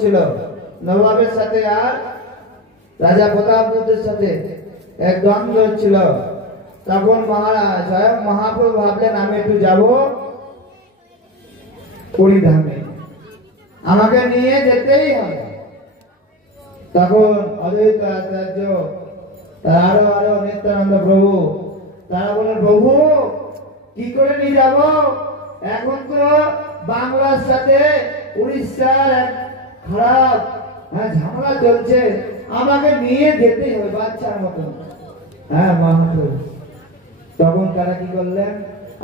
ছিল নবাবের সাথে আর রাজা প্রতাপের সাথে এক দ্বন্দ্ব ছিল। তখন মহারাজ স্বয়ং মহাপ্রভু ভাবলেন আমি একটু যাব পুরীধামে, আমাকে নিয়ে যেতেই হবে। তখন অদ্বৈত আচার্য আরো নিত্যানন্দ প্রভু তারা বলেন প্রভু কি করে নিয়ে যাব, এখন তো বাংলার সাথে উড়িষ্যার খারাপ ঝামেলা চলছে, আমাকে নিয়ে যেতেই হবে বাচ্চার মতন। হ্যাঁ মহাপ্রভু তখন তারা কি করলেন,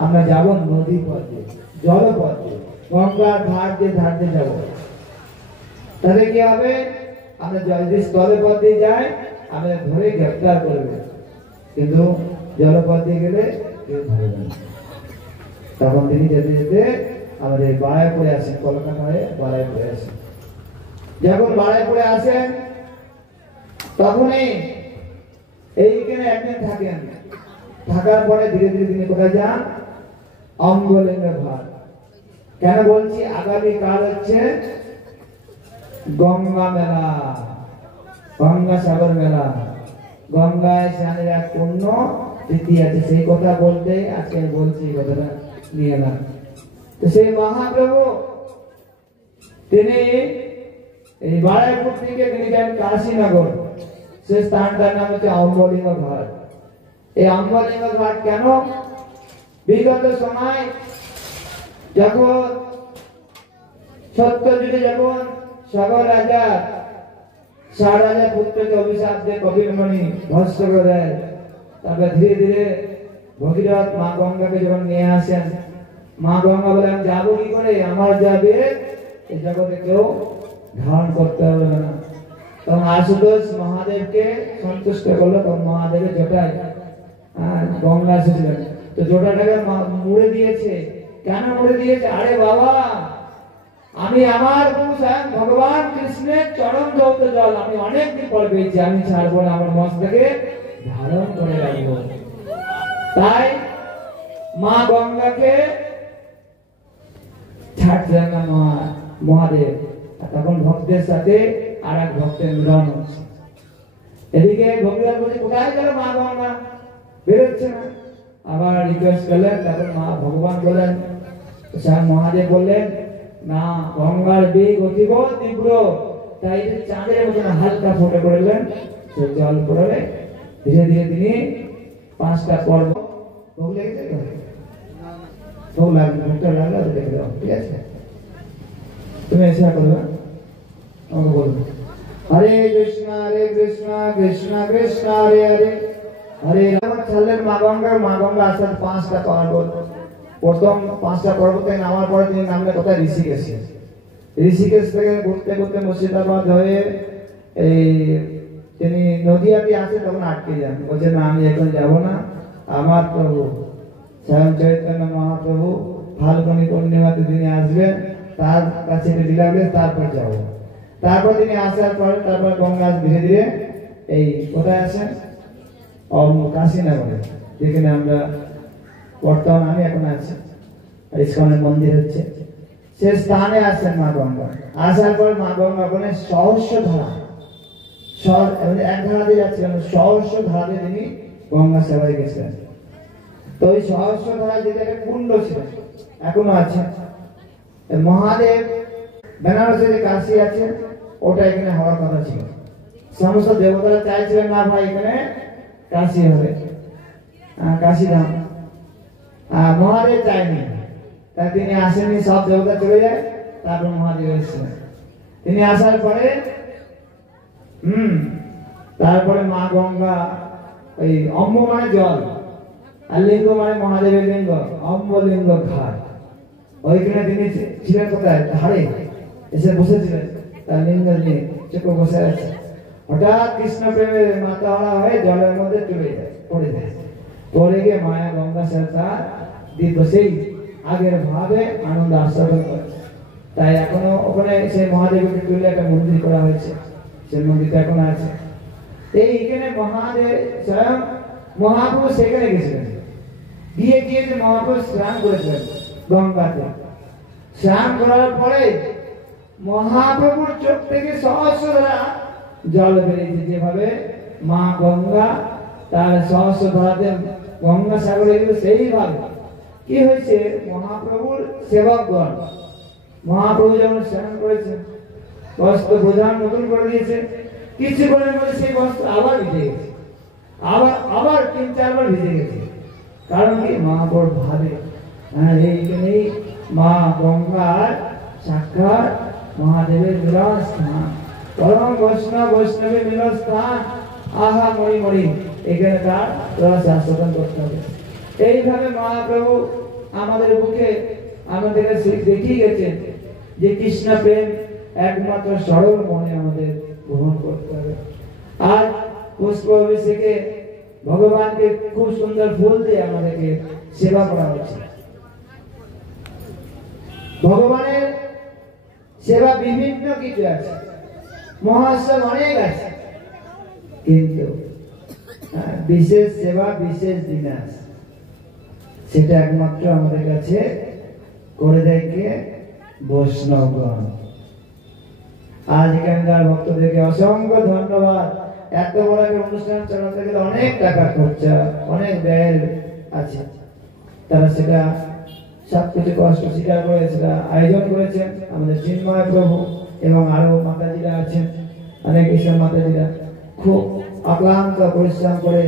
আমরা যাব নদী পথে জলপথে গঙ্গার ধার দিয়ে যাব। তাহলে কি হবে, আমরা যদি স্থলপথ দিয়ে যাই আমাদের ধরে গ্রেফতার করবে, কিন্তু জলপথ দিয়ে গেলে কেউ ধরবে না। তখন তিনি যেতে যেতে আমাদের বারাইপুরে আসেন, কলকাতা হয়ে বারাইপুরে আসেন। যখন বারাইপুরে আসেন তখনই এইখানে একদিন থাকেন, থাকার পরে ধীরে ধীরে তিনি কোথায় যান, অম্বলিঙ্গ ঘাট। কেন বলছি, আগামী কাল হচ্ছে গঙ্গা মেলা, গঙ্গা সাগর মেলা, গঙ্গায় স্নানের এক পূর্ণ তিথি আছে, সেই কথা বলতে আজকে বলছি কথাটা নিয়ে এলাম। তো সেই মহাপ্রভু তিনি এই বারাইপুর থেকে তিনি যান কাশীনগর, সেই স্থানটার নাম হচ্ছে অম্বলিঙ্গ ঘাট। এই অম্বলিঙ্গ ঘাট কেন, বিগত সময় যখন সত্যযুগে যখন সাগর রাজা ষাট রাজার পুত্রকে অভিশাপ দিয়ে কপিলমণি ভস্ম করে দেয়, তারপর ধীরে ধীরে ভগীরথ মা গঙ্গাকে যখন নিয়ে আসেন, মা গঙ্গা বলেন যাবো কি করে, আমার যাবে এই জগতে কেউ ধারণ করতে হবে না। তখন আশুতোষ মহাদেবকে সন্তুষ্ট করলো, তখন মহাদেবের জটায় গঙ্গা এসেছিলেন, তো জটাটাকে মুড়ে দিয়েছে। কেন মুড়ে দিয়েছে, আরে বাবা আমি আমার ভগবান কৃষ্ণের চরণ ধৌত জল আমি অনেকদিন পর পেয়েছি, আমি ছাড়বো না, আমার মস্তকে ধারণ করে রাখবো। তাই মা গঙ্গাকে ছাড়ছেন না মহাদেব। তখন ভক্তের সাথে আর এক ভক্তের মিলন হচ্ছে। এদিকে ভগবান বলছে কোথায় গেল মা গঙ্গা, বেরোচ্ছে না। আবার রিকোয়েস্ট করলেন, তারপর মা ভগবান বললেন, মহাদেব বললেন না গঙ্গার বেগ অতীব তীব্র, তাই চাঁদের মতন হালকা ফোঁটা করলেন, সে জল পড়লে ধীরে ধীরে তিনি 5টা পর্ব ভোগ লেগেছে, ভোগ লাগবে, ভোগটা লাগলে দেখে দাও, ঠিক আছে? তুমি এসে করবে, আমাকে বলবে হরে কৃষ্ণ কৃষ্ণ কৃষ্ণ হরে হরে হরে রাম। ছাড়লেন মা গঙ্গা আসার 5টা পর্বত। প্রথম 5টা পর্বতে নামার পরে তিনি নামলে কোথায়, ঋষিকেশে। ঋষিকেশ থেকে ঘুরতে ঘুরতে মুর্শিদাবাদ হয়ে এই তিনি নদিয়াতে আসে, তখন আটকে যান, বলছে না আমি এখন যাব না, আমার প্রভু স্বয়ং চৈতন্য মহাপ্রভু ফাল্গুনী পূর্ণিমাতে তিনি আসবেন, তার কাছে লীলা বেশ, তারপর যাব। তারপর তিনি আসার পরে তারপর গঙ্গা ধীরে ধীরে এই কোথায় আসেন, কাশীনগরে, যেখানে আমরা বর্তমান আমি এখন আছি, ইস্কনের মন্দির হচ্ছে, সে স্থানে আসেন মা গঙ্গা। আসার পর মা গঙ্গা ওখানে সহস্র ধারা, এক ধারা দিয়ে যাচ্ছিলেন, সহস্র ধারা দিয়ে তিনি গঙ্গা সেবায় গেছিলেন। তো ওই সহস্র ধারা যেটা একটা কুণ্ড ছিল, এখনো আছে। মহাদেব বেনারসে যে কাশী আছে ওটা এখানে হওয়ার কথা ছিল, সমস্ত দেবতারা চাইছিলেন না ভাই এখানে কাশী হবে, কাশীধাম। মহাদেব চাইনি, তাই তিনি আসেননি, সব দেবতা চলে যায়, তারপর মহাদেব এসেছিলেন। তিনি আসার পরে তারপরে মা গঙ্গা, ওই অম্ব মানে জল আর লিঙ্গ মানে মহাদেবের লিঙ্গ, অম্বলিঙ্গ ঘাট, ওইখানে তিনি ছিলেন কোথায়, ধারে এসে বসেছিলেন, তার লিঙ্গ নিয়ে চোখে বসে আছে। হঠাৎ কৃষ্ণ প্রেমের মাতাহারা হয়ে জলের মধ্যে চলে যায়, পড়ে যায়, পড়ে গিয়ে মায়া গঙ্গা সরকার দিব্য সেই আগের ভাবে আনন্দ আস্বাদন করে। তাই এখনো ওখানে সেই মহাদেবকে তুলে একটা মন্দির করা হয়েছে, সেই মন্দিরটা এখন আছে। এইখানে মহাদেব স্বয়ং মহাপ্রভু সেখানে গেছিলেন, গিয়ে যে মহাপ্রভু স্নান করেছিলেন গঙ্গাতে। স্নান করার পরে মহাপ্রভুর চোখ থেকে সহস্র ধারা জল বেরিয়েছে, যেভাবে মা গঙ্গা তার সহস্র ধারাতে গঙ্গা সাগরে গেল, সেইভাবে কি হয়েছে, মহাপ্রভুর সেবকগণ মহাপ্রভু যখন স্নান করেছেন, বস্ত্র প্রধান নতুন করে দিয়েছে, কিছু করে সেই বস্ত্র আবার ভিজে গেছে, আবার 3-4 বার ভিজে গেছে। কারণ কি, মহাপ্রভু ভাবে এইখানেই মা গঙ্গার সাক্ষাৎ মহাদেবের মিলন স্থান, পরম বৈষ্ণবের মিলন স্থান, আহা মরি মরি, এখানে তার রস আস্বাদন করতে হবে। এইভাবে মহাপ্রভু আমাদের বুকে আমাদেরকে দেখিয়ে গেছেন যে কৃষ্ণ প্রেম একমাত্র সরল মনে আমাদের গ্রহণ করতে হবে। আর পুষ্প অভিষেকে ভগবানকে খুব সুন্দর ফুল দিয়ে আমাদেরকে সেবা করা হচ্ছে। ভগবানের সেবা বিভিন্ন কিছু আছে, মহোৎসব অনেক আছে, কিন্তু বিশেষ সেবা বিশেষ দিন আছে, সেটা একমাত্র আমাদের কাছে করে দেয় কে, বৈষ্ণবগণ। আজ এখানকার ভক্তদেরকে অসংখ্য ধন্যবাদ। এত বড় একটা অনুষ্ঠান চালাতে গেলে অনেক টাকা খরচা, অনেক ব্যয় আছে, তারা সেটা সবকিছু কষ্ট স্বীকার করে সেটা আয়োজন করেছেন আমাদের চিন্ময় প্রভু এবং আরো মাতাজিরা আছেন, অনেক কৃষ্ণ মাতাজিরা খুব অক্লান্ত পরিশ্রম করে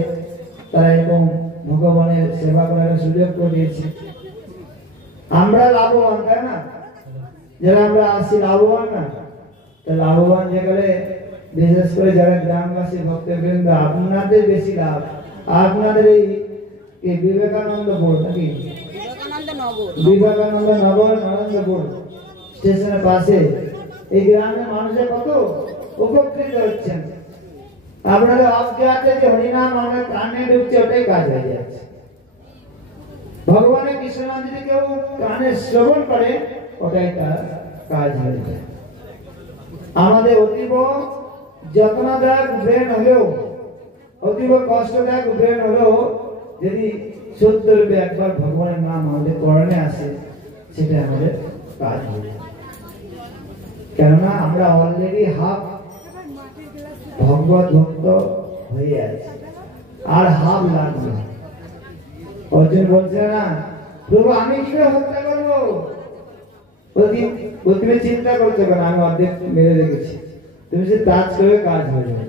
তারা এবং ভগবানের সেবা করার সুযোগ করে দিয়েছে। আমরা লাভবান, তাই না? যারা আমরা আসছি লাভবান না, তো লাভবান যেগুলো বিশেষ করে যারা গ্রামবাসী ভক্তবৃন্দ, আপনাদের বেশি লাভ। আপনাদের এই বিবেকানন্দ বোর্ড নাকি বিবেকানন্দ নগর নরেন্দ্রপুর স্টেশনের পাশে এই গ্রামের মানুষের কত উপকৃত হচ্ছেন। আপনাদের অজ্ঞাতে যে হরিনাম আমাদের কানে ঢুকছে, ওটাই কাজ হয়ে যাচ্ছে। ভগবানের কৃষ্ণনাম যদি কেউ কানে শ্রবণ করে, ওটাই তার কাজ হয়ে যায়। আমাদের অতীব যত্নদায়ক ব্রেন হলেও, অতীব কষ্টদায়ক ব্রেন হলেও, যদি শুদ্ধ রূপে একবার ভগবানের নাম আমাদের করণে আসে, সেটা আমাদের কাজ হয়ে যায়। কেননা আমরা অলরেডি হাফ ভগবত ভক্ত হয়ে আছে, আর হাফ লাগবে। অর্জুন বলছে না, প্রভু আমি কি করে হত্যা করবো? তুমি চিন্তা করতে পারো, আমি অর্ধেক মেরে রেখেছি, তুমি সে তাজ করে কাজ হয়ে যাবে।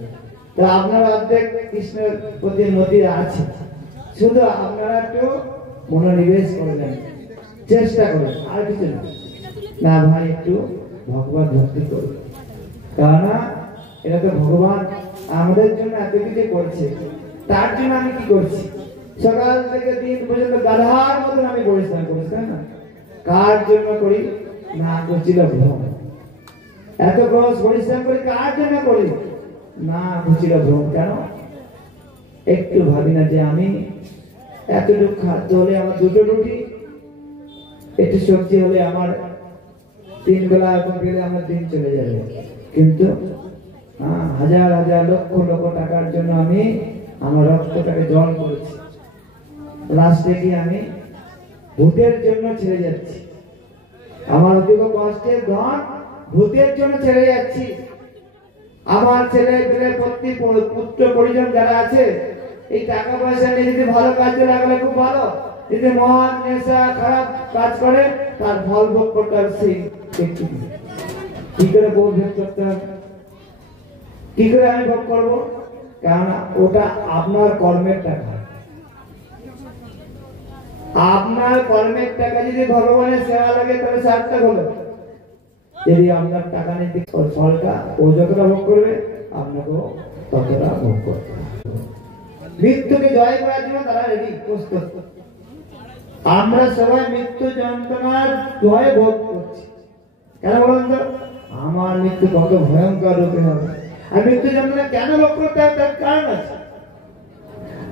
তা আপনার অর্ধেক কৃষ্ণের প্রতি মতি আছে, শুধু আপনারা একটু মনোনিবেশ করবেন, চেষ্টা করবেন, আর কিছু না ভাই, একটু ভগবত ভক্তি করুন। কেননা এটা তো ভগবান আমাদের জন্য এত কিছু করছে, তার জন্য আমি কি করছি? সকাল থেকে দিন পর্যন্ত গাধার মতন আমি পরিশ্রম করছি, তাই না? কার জন্য করি? না বুঝিল ভ্রম। এত পরিশ্রম করি কার জন্য করি? না বুঝিল ভ্রম। কেন? একটু ভাবি না যে আমি এতটুকু খাদ্য হলে আমার 2টো রুটি, একটু সবজি হলে আমার 3 বেলা এখন গেলে আমার দিন চলে যাবে। কিন্তু হাজার হাজার লক্ষ লক্ষ টাকার জন্য আমি আমার রক্তটাকে জল করেছি, লাস্টে গিয়ে আমি ভূতের জন্য ছেড়ে যাচ্ছি। আমার অতীব কষ্টের ধন ভূতের জন্য ছেড়ে যাচ্ছি। আমার ছেলে পেলে প্রতি পুত্র পরিজন যারা আছে, এই টাকা পয়সা নিয়ে যদি ভালো কাজে লাগালে খুব ভালো, যদি মদ নেশা খারাপ কাজ করে, তার ফল ভোগ করতে হবে। সেই কি করে ভোগ করতে হবে? কি করে আমি ভোগ করবো? কারণ ওটা আপনার কর্মের টাকা। আপনার কর্মের টাকা যদি ভগবানের সেবা লাগে, তাহলে সার্থক হলো। যদি আপনার টাকা নিতে ফলটা ও যতটা ভোগ করবে, আপনাকেও ততটা ভোগ করবে। মৃত্যুকে জয় করার জন্য তারা রেডি, প্রস্তুত। আমরা সবাই মৃত্যু যন্ত্রণার ভয় ভোগ করছি। কেন বলুন তো? আমার মৃত্যু কত ভয়ঙ্কর রূপে হবে। আর মৃত্যু যন্ত্রণা কেন ভোগ করতে হবে? তার কারণ আছে।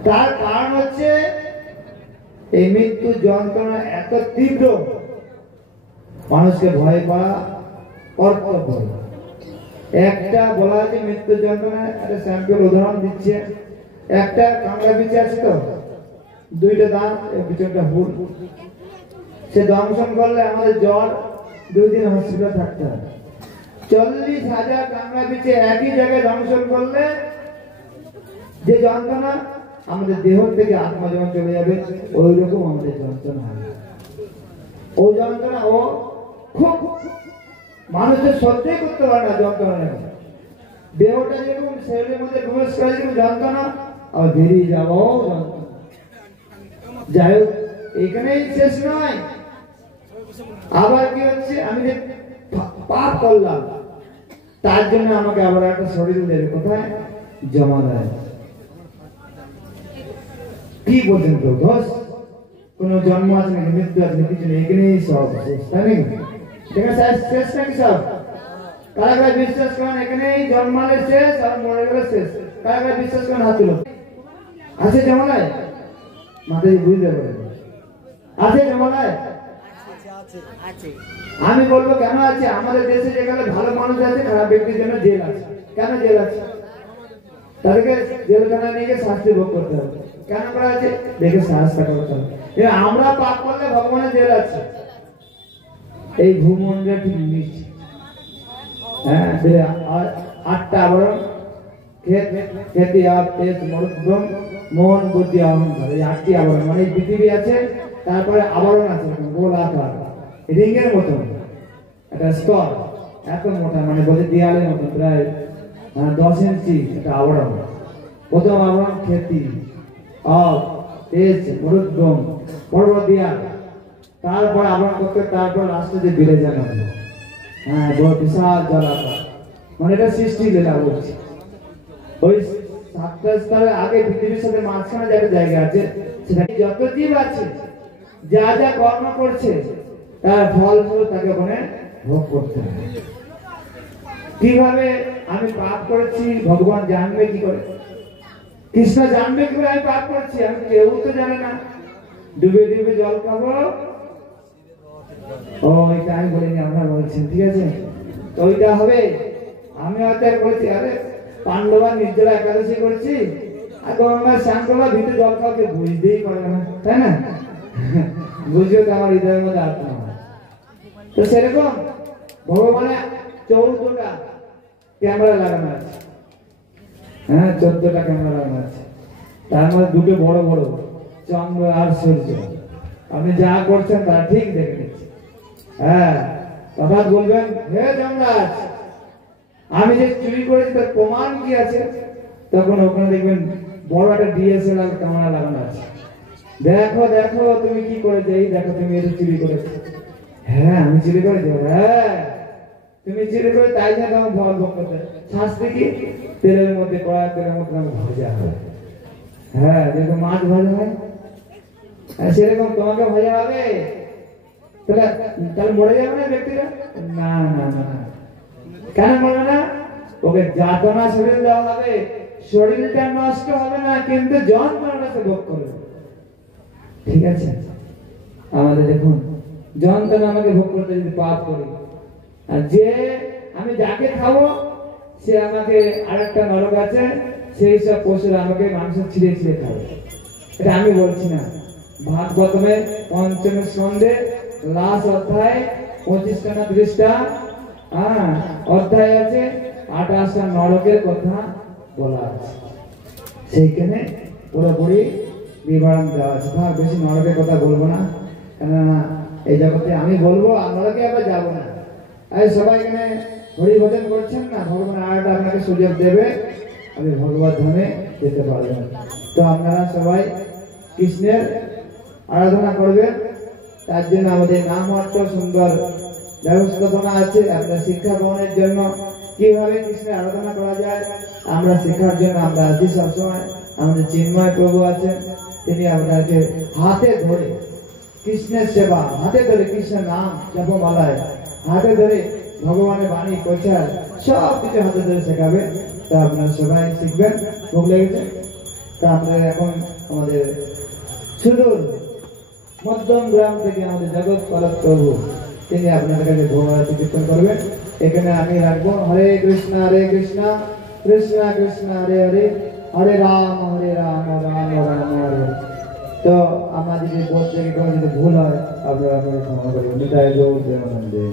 তার কারণ হচ্ছে এই মৃত্যু যন্ত্রণা এত তীব্র, মানুষকে ভয় করা কর্তব্য। একটা বলা হচ্ছে মৃত্যু যন্ত্রণা, একটা স্যাম্পল উদাহরণ দিচ্ছে। একটা কামড়া বিচে আছে, তো 2টা দাঁত, পিছনটা হুল। সে দংশন করলে আমাদের জ্বর 2 দিন হসপিটাল থাকতে হবে। 40,000 কাঁকড়া বিছে একই জায়গায় দংশন করলে যে যন্ত্রণা আমাদের দেহ থেকে আত্মা যখন চলে যাবে ওই রকম আমাদের যন্ত্রণা হবে। ও যন্ত্রণা ও খুব মানুষের সহ্যই করতে পারে না যন্ত্রণা। দেহটা যেরকম শরীরের মধ্যে প্রবেশ করে যেরকম যন্ত্রণা আর বেরিয়ে যাওয়াও যন্ত্রণা। যাই হোক, এখানেই শেষ নয়। আবার কি হচ্ছে, আমি যে পাপ করলাম তার জন্য আমাকে আবার একটা শরীর দেবে, কোথায়? জমাদায়। কি বলছেন তো ধস? কোন জন্ম আছে নাকি, মৃত্যু আছে নাকি? কিছু নেই, এখানেই সব শেষ, তাই নাকি? শেষ নাকি সব? কারা কারা বিশ্বাস করেন এখানেই জন্মালে শেষ আর মরে গেলে শেষ? কারা কারা বিশ্বাস করেন হাত তুলো। আছে জমানায়? মাথায় বুঝতে পারেন আছে জমানায়? আমি বলবো কেন আছে? আমাদের দেশে যেখানে ভালো মানুষ আছে, খারাপ ব্যক্তির জন্য জেল আছে। কেন জেল আছে? তাদেরকে জেলখানা নিয়ে গিয়ে শাস্তি ভোগ করতে হবে। কেন করা আছে? দেখে সাহস করতে হবে। আমরা পাপ করলে ভগবানের জেল আছে। এই ভূমন্ডল ঠিক নিচ্ছে। হ্যাঁ, 8টা আবরণ, খ্যাতি, তেজ, মরুদ্গম, মন, বুদ্ধি, অহংকার। এই 8টি আবরণ, মানে পৃথিবী আছে, তারপরে আবরণ আছে গোল আকার, রিংয়ের মতন একটা স্তর, এত মোটা, মানে বলছে দেয়ালের মতন, প্রায় 10 ইঞ্চি একটা আবরণ। প্রথম আবরণ খ্যাতি, তেজ, মরুদ্গম, পর্ব দেয়াল। তারপর আবরণ করতে, তারপর লাস্টে যে বিলে জানা, হ্যাঁ, বিশাল জলাকার, মানে এটা সৃষ্টি লীলা বলছে। ওই 7টা স্তরের আগে পৃথিবীর সাথে মাঝখানে যে একটা জায়গা আছে, সেটা যত জীব আছে যা যা কর্ম করছে তার ফল তাকে ওখানে ভোগ করতে হবে। কিভাবে আমি পাপ করেছি ভগবান জানবে কি করে? কৃষ্ণ জানবে কি করে আমি পাপ করছি? আমি কেউ তো জানে না। ডুবে ডুবে জল খাবো, ও এটা আমি বলিনি, আপনারা বলছেন, ঠিক আছে? তো ওইটা হবে। আমি হয়তো বলছি, আরে পাণ্ডবা নির্জলা একাদশী করছি আর গঙ্গা স্নান করবা, ভিতরে জল খাওয়াকে বুঝতেই পারে না, তাই না? বুঝবে তো আমার হৃদয়ের মধ্যে আত্মা। তো সেরকম ভগবানের 14টা ক্যামেরা লাগানো আছে। হ্যাঁ, 14টা ক্যামেরা লাগানো আছে। তার মধ্যে 2টো বড় বড়, চন্দ্র আর সূর্য। আপনি যা করছেন তা ঠিক দেখে নিচ্ছে। হ্যাঁ, তথা বলবেন, হে যমরাজ, আমি যে চুরি করেছি তার প্রমাণ কি আছে? তখন ওখানে দেখবেন বড় একটা DSLR ক্যামেরা লাগানো আছে। দেখো দেখো তুমি কি করেছো, এই দেখো তুমি এটা চুরি করেছো। হ্যাঁ, আমি চুরি করেছি। হ্যাঁ, তুমি চুরি করে, তাই জন্য আমার ফল ভোগ করতে। শাস্তি কি? তেলের মধ্যে, কড়াই তেলের মধ্যে ভাজা হয়। হ্যাঁ, যেরকম মাছ ভাজা হয়, সেরকম তোমাকে ভাজা হবে। তাহলে মরে যাবে না ব্যক্তিরা? না না না। কেন মরবে না? ওকে যাতনা শরীর দেওয়া হবে, শরীরটা নষ্ট হবে না, কিন্তু যন্ত্রণা সে ভোগ করবে। ঠিক আছে? আমাদের দেখুন, যন্ত্রণা আমাকে ভোগ করতে যদি পাপ করি, আর যে আমি যাকে খাবো সে আমাকে আরেকটা নরক আছে, সেই সব পশুরা আমাকে মাংস ছিঁড়ে ছিঁড়ে খাবে। এটা আমি বলছি না। ভাগবতমে 5ম স্কন্ধে লাস্ট অধ্যায় 25টা না 30টা অধ্যায় আছে, 28টা নরকের কথা বলা আছে। সেইখানে পুরোপুরি বিবরণ দেওয়া আছে। বেশি নরকের কথা বলবো না, কেননা এই জগতে আমি বলবো, আর নরকে আবার যাবো না। সবাই এখানে হরি ভজন করছেন না, ভগবান আরেকটা আপনাকে সুযোগ দেবে, আপনি ভগবত ধামে যেতে পারবেন। তো আপনারা সবাই কৃষ্ণের আরাধনা করবেন। তার জন্য আমাদের নাম অর্থ সুন্দর ব্যবস্থাপনা আছে। আপনার শিক্ষা গ্রহণের জন্য কিভাবে কৃষ্ণের আরাধনা করা যায় আমরা শেখার জন্য আমরা আছি সবসময়। আমাদের চিন্ময় প্রভু আছেন, তিনি আপনাকে হাতে ধরে কৃষ্ণের সেবা, হাতে ধরে কৃষ্ণের নাম জপমালায় হাতে ধরে ভগবানের বাণী প্রচার সব কিছু হাতে ধরে শেখাবে। তা আপনারা সবাই শিখবেন। ভোগ লেগেছে? তা আপনারা এখন আমাদের সুদূর মধ্যম গ্রাম থেকে আমাদের জগৎ পালক প্রভু, তিনি আপনাদের কাছে ভোগ আরতি কীর্তন করবেন। এখানে আমি রাখবো হরে কৃষ্ণ কৃষ্ণ কৃষ্ণ হরে হরে, হরে রাম রাম রাম হরে। তো আমার যদি বলতে কোনো যদি ভুল হয় আপনারা ক্ষমা করবেন। নিতাই গৌর প্রেমানন্দে।